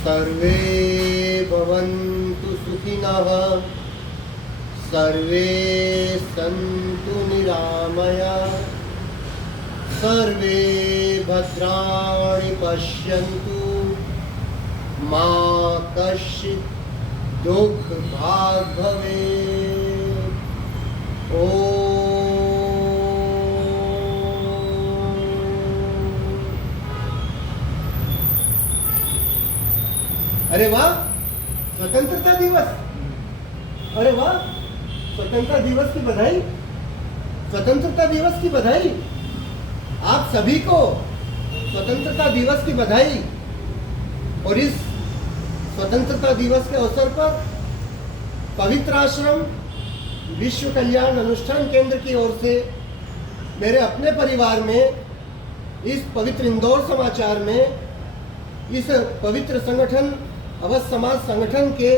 सर्वे भवन्तु सुखिनः, सर्वे सन्तु निरामयाः, सर्वे भद्राणि पश्यन्तु, मा कश्चित् दुःखभाग् भवेत्। अरे वाह, स्वतंत्रता दिवस! अरे वाह, स्वतंत्रता दिवस की बधाई, स्वतंत्रता दिवस की बधाई आप सभी को, स्वतंत्रता दिवस की बधाई। और इस स्वतंत्रता दिवस के अवसर पर पवित्र आश्रम विश्व कल्याण अनुष्ठान केंद्र की ओर से मेरे अपने परिवार में, इस पवित्र इंदौर समाचार में, इस पवित्र संगठन अवध समाज संगठन के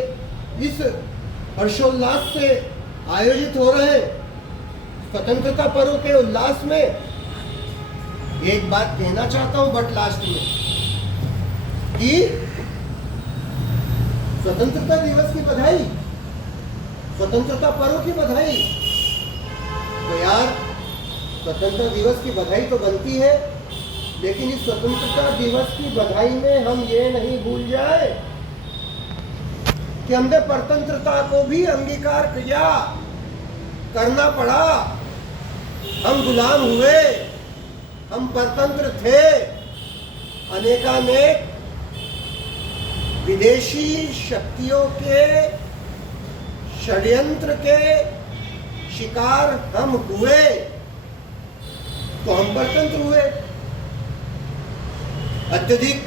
इस हर्षोल्लास से आयोजित हो रहे स्वतंत्रता पर्व के उल्लास में एक बात कहना चाहता हूं बट लास्ट में, कि स्वतंत्रता दिवस की बधाई, स्वतंत्रता पर्व की बधाई। तो यार, स्वतंत्रता दिवस की बधाई तो बनती है, लेकिन इस स्वतंत्रता दिवस की बधाई में हम ये नहीं भूल जाए कि हमने परतंत्रता को भी अंगीकार किया, करना पड़ा। हम गुलाम हुए, हम परतंत्र थे। अनेकानेक विदेशी शक्तियों के षड्यंत्र के शिकार हम हुए, तो हम परतंत्र हुए। अत्यधिक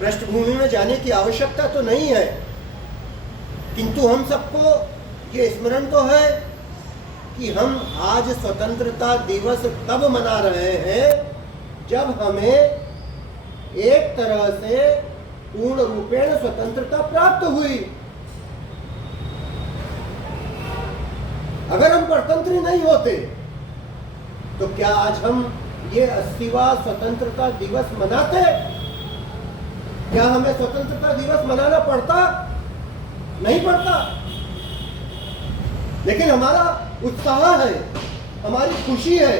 पृष्ठभूमि में जाने की आवश्यकता तो नहीं है, किंतु हम सबको ये स्मरण तो है कि हम आज स्वतंत्रता दिवस तब मना रहे हैं जब हमें एक तरह से पूर्ण रूपेण स्वतंत्रता प्राप्त हुई। अगर हम परतंत्र नहीं होते तो क्या आज हम ये 80वां स्वतंत्रता दिवस मनाते? क्या हमें स्वतंत्रता दिवस मनाना पड़ता? नहीं पड़ता। लेकिन हमारा उत्साह है, हमारी खुशी है,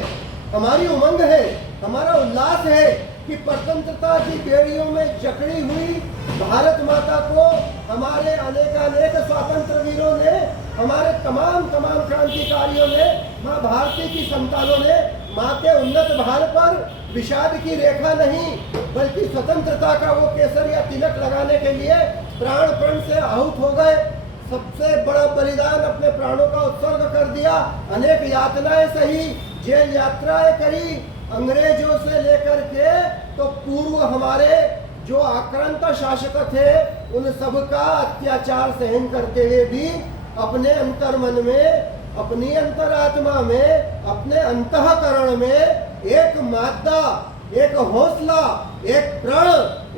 हमारी उमंग है, हमारा उल्लास है कि परतंत्रता की बेड़ियों में जकड़ी हुई भारत माता को हमारे अनेकानेक स्वतंत्र वीरों ने, हमारे तमाम क्रांतिकारियों ने, माँ भारती की संतानों ने माँ के उन्नत भार पर विषाद की रेखा नहीं बल्कि स्वतंत्रता का वो केसर या तिलक लगाने के लिए प्राण से आहुत हो गए। सबसे बड़ा बलिदान अपने प्राणों का उत्सर्ग कर दिया। अनेक यातनाएं सही, जेल यात्राएं करी, अंग्रेजों से लेकर के तो पूर्व हमारे जो आक्रांत शासक थे उन सब का अत्याचार सहन करते हुए भी अपने अंतर्मन में, अपनी अंतरात्मा में, अपने अंतःकरण में एक मादा, एक हौसला, एक प्रण,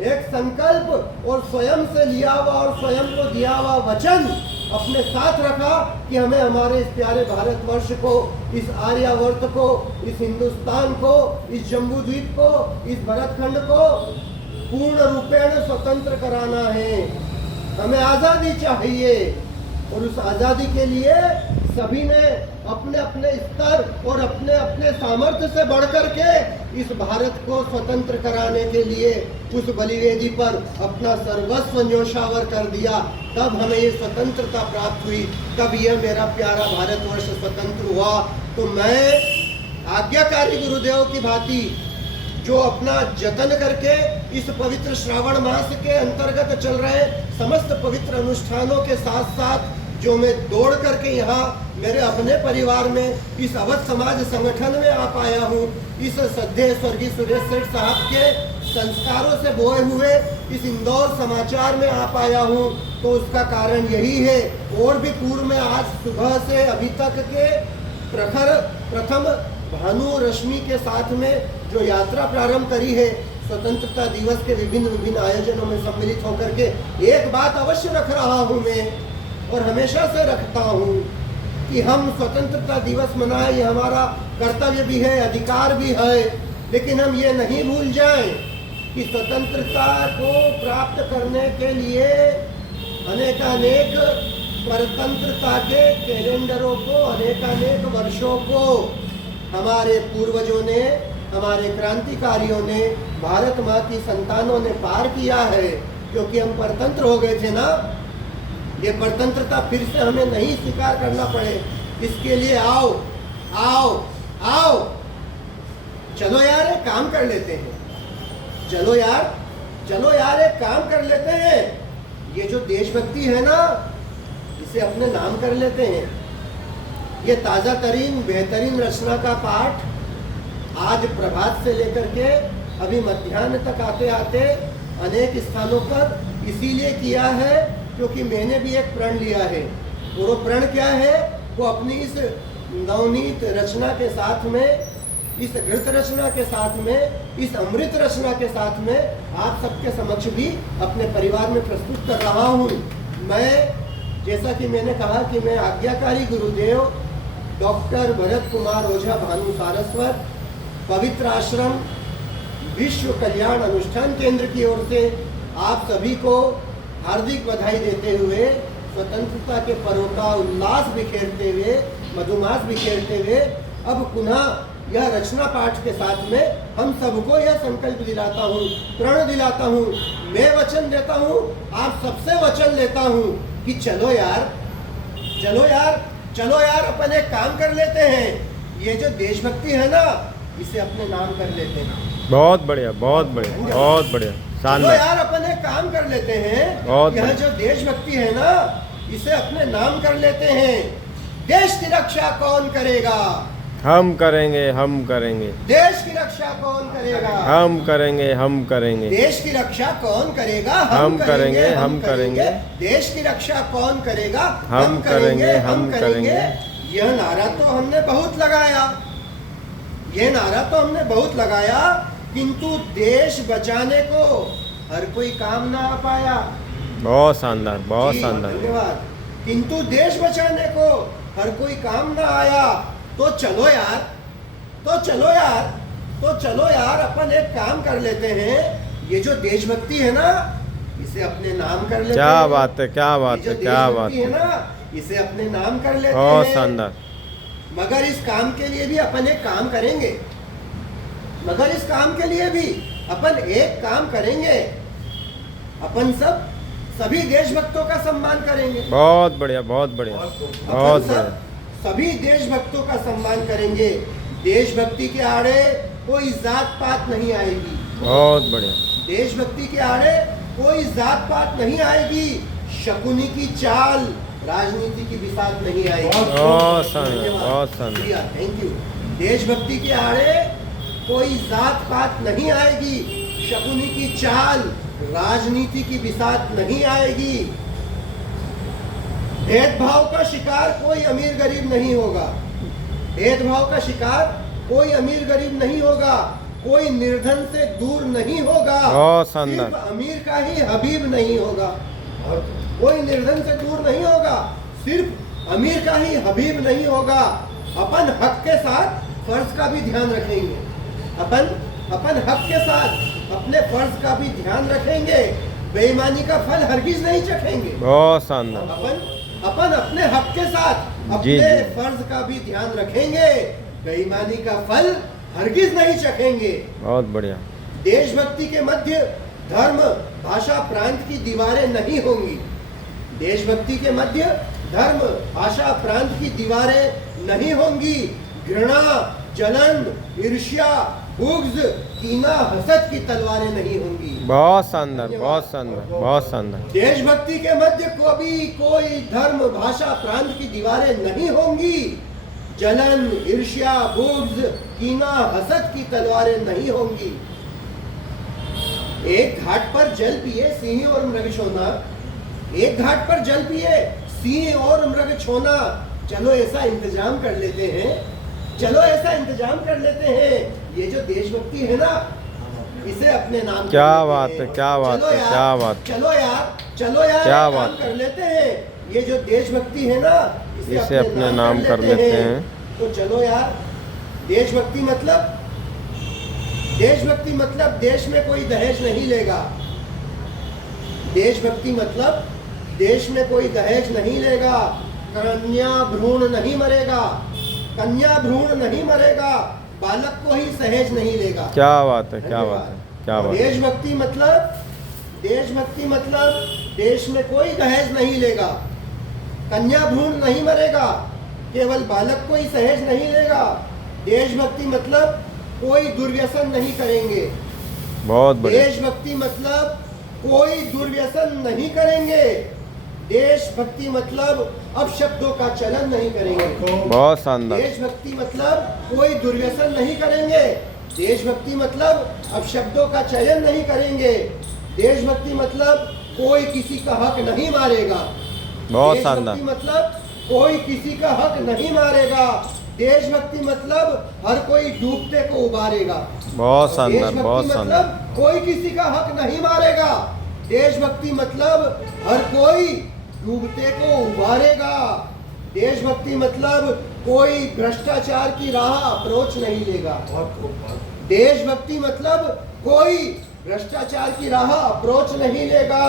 एक संकल्प और स्वयं से लिया हुआ और स्वयं को दिया हुआ वचन अपने साथ रखा कि हमें हमारे इस प्यारे भारतवर्ष को, इस आर्यावर्त को, इस हिंदुस्तान को, इस जम्बूद्वीप को, इस भरतखंड को पूर्ण रूपेण स्वतंत्र कराना है। हमें आजादी चाहिए और उस आजादी के लिए सभी ने अपने अपने स्तर और अपने अपने सामर्थ्य से बढ़कर के इस भारत को स्वतंत्र कराने के लिए उस बलिवेदी पर अपना सर्वस्व न्योछावर कर दिया। तब हमें ये स्वतंत्रता प्राप्त हुई, तब यह मेरा प्यारा भारतवर्ष स्वतंत्र हुआ। तो मैं आज्ञाकारी गुरुदेव की भांति जो अपना जतन करके इस पवित्र श्रावण मास के अंतर्गत चल रहे समस्त पवित्र अनुष्ठानों के साथ साथ जो मैं दौड़ करके यहाँ मेरे अपने परिवार में इस अवध समाज संगठन में आ पाया हूँ, इस श्रद्धेय स्वर्गीय सुरेश सेठ साहब के संस्कारों से बोए हुए इस इंदौर समाचार में आ पाया हूँ, तो उसका कारण यही है। और भी पूर्व में आज सुबह से अभी तक के प्रखर प्रथम भानु रश्मि के साथ में जो यात्रा प्रारंभ करी है स्वतंत्रता दिवस के विभिन्न आयोजनों में सम्मिलित होकर के, एक बात अवश्य रख रहा हूँ मैं और हमेशा से रखता हूँ कि हम स्वतंत्रता दिवस मनाएं, ये हमारा कर्तव्य भी है, अधिकार भी है, लेकिन हम ये नहीं भूल जाएं कि स्वतंत्रता को प्राप्त करने के लिए अनेकानेक स्वतंत्रता के कैलेंडरों को, अनेकानेक वर्षों को हमारे पूर्वजों ने, हमारे क्रांतिकारियों ने, भारत माँ की संतानों ने पार किया है, क्योंकि हम परतंत्र हो गए थे ना। ये परतंत्रता फिर से हमें नहीं स्वीकार करना पड़े, इसके लिए आओ आओ आओ, चलो यार एक काम कर लेते हैं, चलो यार एक काम कर लेते हैं। ये जो देशभक्ति है ना, इसे अपने नाम कर लेते हैं। ये ताज़ा तरीन बेहतरीन रचना का पाठ आज प्रभात से लेकर के अभी मध्याह्न तक आते आते अनेक स्थानों पर इसीलिए किया है क्योंकि मैंने भी एक प्रण लिया है। और वो प्रण क्या है? वो अपनी इस नवनीत रचना के साथ में, इस घृत रचना के साथ में, इस अमृत रचना के साथ में आप सबके समक्ष भी अपने परिवार में प्रस्तुत कर रहा हूँ। मैं, जैसा कि मैंने कहा कि मैं आज्ञाकारी गुरुदेव डॉक्टर भरत कुमार ओझा भानु सारस्वत, पवित्र आश्रम विश्व कल्याण अनुष्ठान केंद्र की ओर से आप सभी को हार्दिक बधाई देते हुए, स्वतंत्रता के पर्व का उल्लास बिखेरते हुए, मधुमास बिखेरते हुए, अब पुनः यह रचना पाठ के साथ में हम सबको यह संकल्प दिलाता हूँ, प्रण दिलाता हूँ, मैं वचन देता हूँ, आप सबसे वचन लेता हूँ कि चलो यार अपन एक काम कर लेते हैं। ये जो देशभक्ति है ना, इसे अपने नाम कर लेते हैं। बहुत बढ़िया, बहुत बढ़िया, बहुत बढ़िया, चलो यार अपन एक काम कर लेते हैं। यह जो देशभक्ति है ना, इसे अपने नाम कर लेते हैं। देश की रक्षा कौन करेगा? हम करेंगे, हम करेंगे। देश की रक्षा कौन करेगा? हम करेंगे, हम करेंगे। देश की रक्षा कौन करेगा? हम करेंगे, हम करेंगे। देश की रक्षा कौन करेगा? हम करेंगे, हम करेंगे। यह नारा तो हमने बहुत लगाया, किंतु देश बचाने को हर कोई काम ना आ पाया। बहुत शानदार, बहुत शानदार, धन्यवाद। किंतु देश बचाने को हर कोई काम ना आया। तो चलो यार अपन एक काम कर लेते हैं। ये जो देशभक्ति है ना, इसे अपने नाम कर लेते हैं। क्या बात है, क्या बात है, क्या बात है ना, इसे अपने नाम कर लेते हैं। बहुत शानदार। मगर इस काम के लिए भी अपन एक काम करेंगे। अपन सभी देशभक्तों का सम्मान करेंगे। बहुत बढ़िया, बहुत बढ़िया, बहुत बढ़िया। सभी देशभक्तों का सम्मान करेंगे। देशभक्ति के आड़े कोई जात पात नहीं आएगी। बहुत बढ़िया। देशभक्ति के आड़े कोई जात पात नहीं आएगी। शकुनी की चाल, राजनीति की बिसात नहीं आएगी। बहुत शानदार, बहुत शानदार। Thank you. देशभक्ति के आड़े कोई जात पात नहीं आएगी। शकुनी की चाल, राजनीति की बिसात नहीं आएगी। भेदभाव का शिकार कोई अमीर गरीब नहीं होगा। भेदभाव का शिकार कोई अमीर गरीब नहीं होगा। कोई निर्धन से दूर नहीं होगा। बहुत शानदार। सिर्फ अमीर का ही हबीब नहीं होगा। कोई निर्धन से दूर नहीं होगा, सिर्फ अमीर का ही हबीब नहीं होगा। अपन हक के साथ फर्ज का भी ध्यान रखेंगे। अपन हक के साथ अपने फर्ज का भी ध्यान रखेंगे। बेईमानी का फल हरगिज नहीं चखेंगे। बहुत शानदार। अपन अपने हक के साथ अपने फर्ज का भी ध्यान रखेंगे। बेईमानी का फल हरगिज नहीं चखेंगे। बहुत बढ़िया। देशभक्ति के मध्य धर्म, भाषा, प्रांत की दीवारें नहीं होंगी। देशभक्ति के मध्य धर्म, भाषा, प्रांत की दीवारें नहीं होंगी। घृणा, जलन, ईर्ष्या, बुग़्ज़, कीना, हसद की तलवारें नहीं होंगी। बहुत शानदार, बहुत शानदार, बहुत शानदार। देशभक्ति के मध्य कोई धर्म, भाषा, प्रांत की दीवारें नहीं होंगी। जलन, ईर्ष्या, बुग़्ज़, कीना, हसद की तलवारें नहीं होंगी। एक घाट पर जल पिए सिंह और मृग छोना। एक घाट पर जल पिए सिंह और मृग छोना। चलो ऐसा इंतजाम कर लेते हैं। ये जो देशभक्ति है ना, इसे अपने नाम क्या बात है, क्या बात है, क्या बात। चलो यार क्या काम बात कर लेते हैं। ये जो देशभक्ति है ना, इसे अपने नाम कर लेते हैं। तो चलो यार, देशभक्ति मतलब देश में कोई दहेज नहीं लेगा। देशभक्ति मतलब देश में कोई दहेज नहीं लेगा, कन्या भ्रूण नहीं मरेगा, कन्या भ्रूण नहीं मरेगा, बालक को ही सहेज नहीं लेगा। क्या बात है, क्या बात है, क्या बात है। देशभक्ति मतलब देश में कोई दहेज नहीं लेगा, कन्या भ्रूण नहीं मरेगा, केवल बालक को ही सहेज नहीं लेगा। देशभक्ति मतलब कोई दुर्व्यसन नहीं करेंगे। बहुत बढ़िया। देशभक्ति मतलब कोई दुर्व्यसन नहीं करेंगे। देशभक्ति मतलब अपशब्दों का चलन नहीं करेंगे। बहुत शानदार। देशभक्ति मतलब कोई दुर्व्यसन नहीं करेंगे। देशभक्ति मतलब अपशब्दों का चयन नहीं करेंगे। देशभक्ति मतलब कोई किसी का हक नहीं मारेगा। बहुत शानदार। देशभक्ति मतलब कोई किसी का हक नहीं मारेगा। देशभक्ति मतलब हर कोई डूबते को उबारेगा। बहुत शानदार, देशभक्ति बहुत शानदार। मतलब कोई किसी का हक नहीं मारेगा। देशभक्ति मतलब हर कोई डूबते को उबारेगा। देशभक्ति मतलब कोई भ्रष्टाचार की राह अप्रोच नहीं लेगा। देशभक्ति मतलब कोई भ्रष्टाचार की राह अप्रोच नहीं लेगा।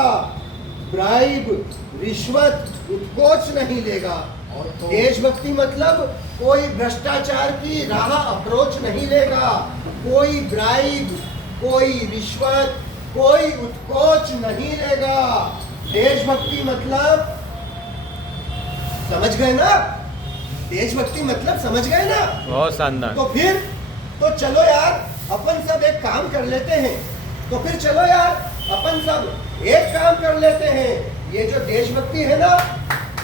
ब्राइब, रिश्वत, उत्कोच नहीं लेगा। देशभक्ति मतलब कोई भ्रष्टाचार की राह अप्रोच नहीं लेगा। कोई ब्राइब, कोई रिश्वत, कोई उत्कोच नहीं लेगा। देशभक्ति मतलब समझ गए ना? देशभक्ति मतलब समझ गए ना? बहुत शानदार। तो फिर तो चलो यार, अपन सब एक काम कर लेते हैं। तो फिर चलो यार, अपन सब एक काम कर लेते हैं। ये जो देशभक्ति है ना,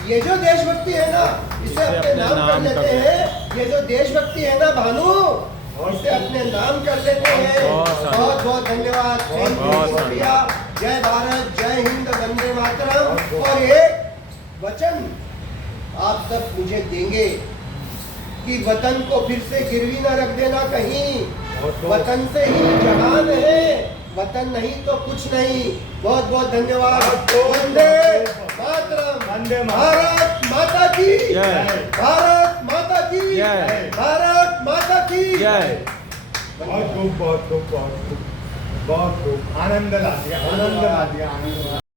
ये जो देशभक्ति है ना, इसे अपने नाम कर लेते हैं। ये जो देशभक्ति है ना भानु, इसे अपने नाम कर लेते हैं। बहुत बहुत धन्यवाद। शुक्रिया। जय भारत, जय हिंद, वंदे मातरम। और एक वचन आप सब मुझे देंगे कि वतन को फिर से गिरवी न रख देना कहीं। वतन से ही जहान है, वतन नहीं तो कुछ नहीं। बहुत बहुत धन्यवाद। वंदे मातरम। वंदे भारत माता की जय। भारत माता की जय। भारत माता की जय। बहुत खूब, बहुत खूब, बहुत खूब, बहुत खूब। आनंद ला दिया, आनंद ला दिया, आनंद ला दिया।